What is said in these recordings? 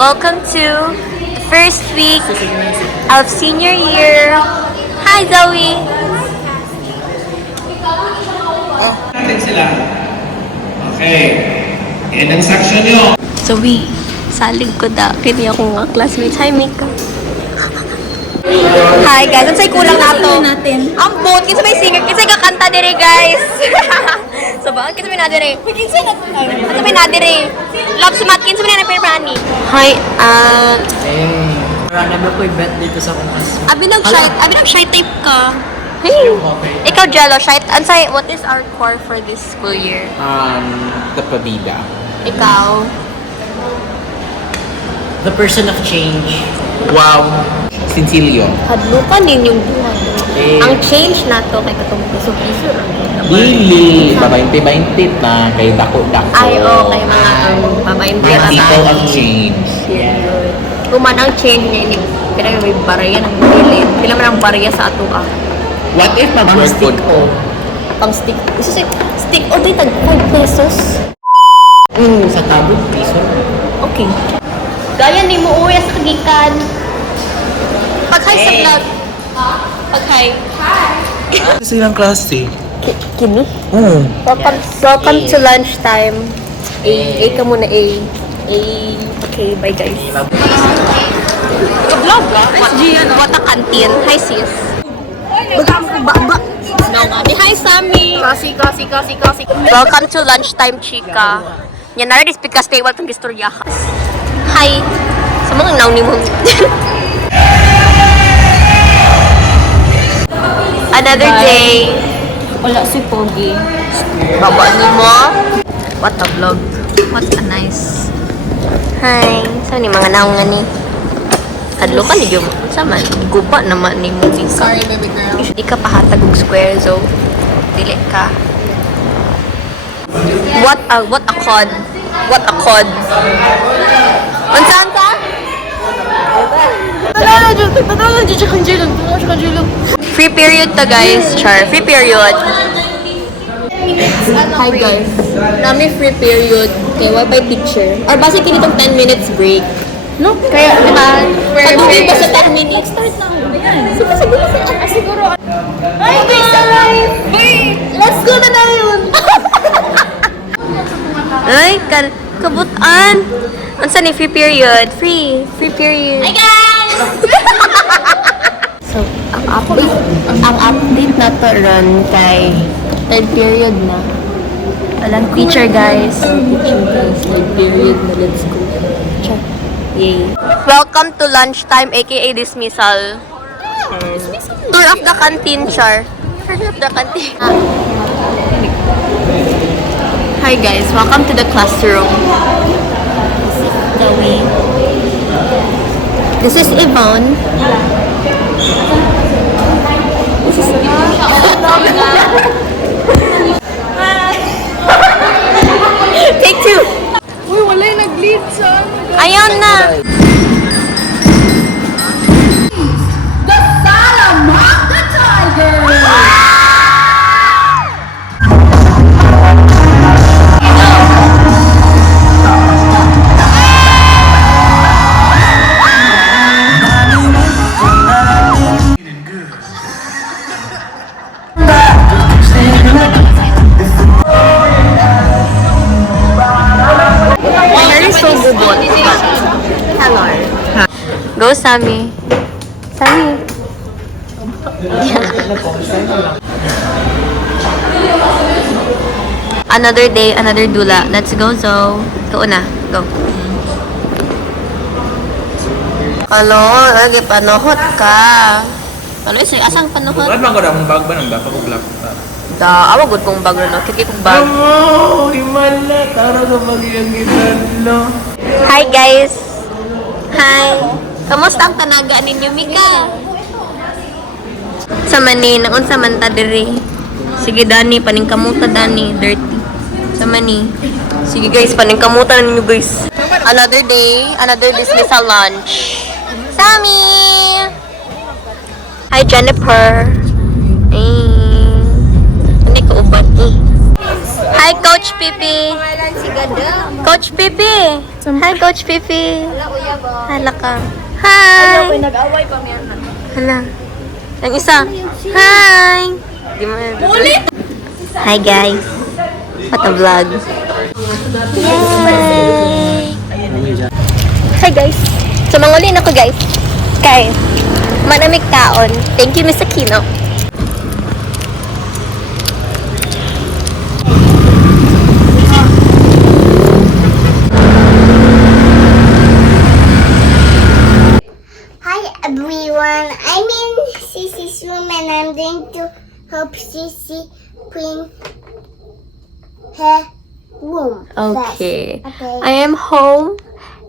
Welcome to the first week of senior year. Hi, Zoe! Natin sila. Okay. Yan ang section nyo. Zoe, salig ko da. Kini ako nga classmates. Hi, Mika. Hi, guys. Ang say kulang nato. Ang boat. Kinsa may singer. Kinsa kakanta dire, guys. So ba? Kinsa may nadire. Kinsa may nadire. Love sumat. Kinsa may nadire. Hi, Marami ba ko i-bet dito sa kumas? Abi nag-shy type ka. Hey. Ikaw, Jello, shy. Ansay, what is our core for this school year? The Pabida. Ikaw. The person of change. Wow. Sincilio. Hadlukan din yung buhay. Eh. Ang change na to kay katong piso-piso. Dili. 20-20 na kay dako-dako. Ay, okay, mga babaeng pera People of change. Yeah. Kuman ang change niya, ini kailangan may barya ng bilin. Kailangan man ang barya sa ato ah. What if mag-work stick po? Pang stick. Isa stick o di tag 5 pesos. Sa tabot, piso. Okay. Gaya ni mo uwi sa kagikan. Pag-hi sa vlog. Pag-hi. Kasi ilang klase? Kini? Oo. Welcome to lunchtime. A ka muna, A. Okay, bye guys. Vlog ba? What a canteen. Hi sis. No, mami. Hi Sammy. Kasi. Welcome to lunchtime, chika. Yan na rin, speak ka stay, welcome istorya ka. Hi. Sa mga nauni mo. Another day. Wala si Pogi. Baba ni mo. What a vlog. What a nice. Hi. Saan ni mga naungan ni? Hadlo ka ni Jum. Sama. Gupa naman ni mo. Sorry, baby girl. Di ka pahatag og square, so dili ka. What a cod. What a cod. Unsan ka? Free period ta guys, char. Free period. Hi guys. Nami free period. Kaya why teacher? Or basta kinitong 10 minutes break. No? Kaya, di ba? Pag-uwi ba sa 10 minutes? Start na. Siguro. Hi guys! Wait! Let's go na tayo! Ay, kabutan. Unsa ni free period? Free period. Hi guys! So, ang update na to ron kay third period na. Walang teacher guys. Third period na, let's go. Check. Yay. Welcome to lunchtime, aka dismissal. Tour of the canteen, Char. Tour of the canteen. Hi guys, welcome to the classroom. This is Yvonne. This is Take two. Uy, wala'y nag-lead sa Ayun na. The Salamanca Tigers! Very so gubot. Hello. Go, Sammy. Sammy. Another day, another dula. Let's go, Zo. Ito na. Go. Ano? Lagi panohot ka. Ano isay? Asang panohot? Bakit bang ko bag ba nang dapat ko black? Da, awa good kong bag no. Kiki kong bag. Oh, himala. Tara sa bagyang no. Hi guys. Hi. Kamusta ang tanaga ninyo, Mika? Sa mani, naunsa man ta diri. Sige Dani, paningkamuta Dani, dirty. Sa mani. Sige guys, paningkamuta ninyo guys. Another day, another dismissal lunch. Sammy. Hi Jennifer. Hindi ko ubat eh. Hi, Coach Pipi. Coach Pipi. Hi, Coach Pipi. Hala ka. Hi. Nag-away pa may anak. Hala. Ang isa. Hi. Hi, guys. What a vlog. Yay. Hi, guys. So, mangulin ako, guys. Kay Manamig Kaon. Thank you, Miss Aquino. Hi everyone, I'm in Cece's room and I'm going to help Cece clean her room. Okay. first. Okay. I am home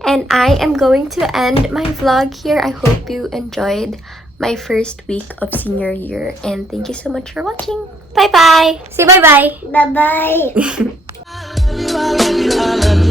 and I am going to end my vlog here. I hope you enjoyed my first week of senior year and thank you so much for watching. Bye bye. Say bye bye. Bye bye.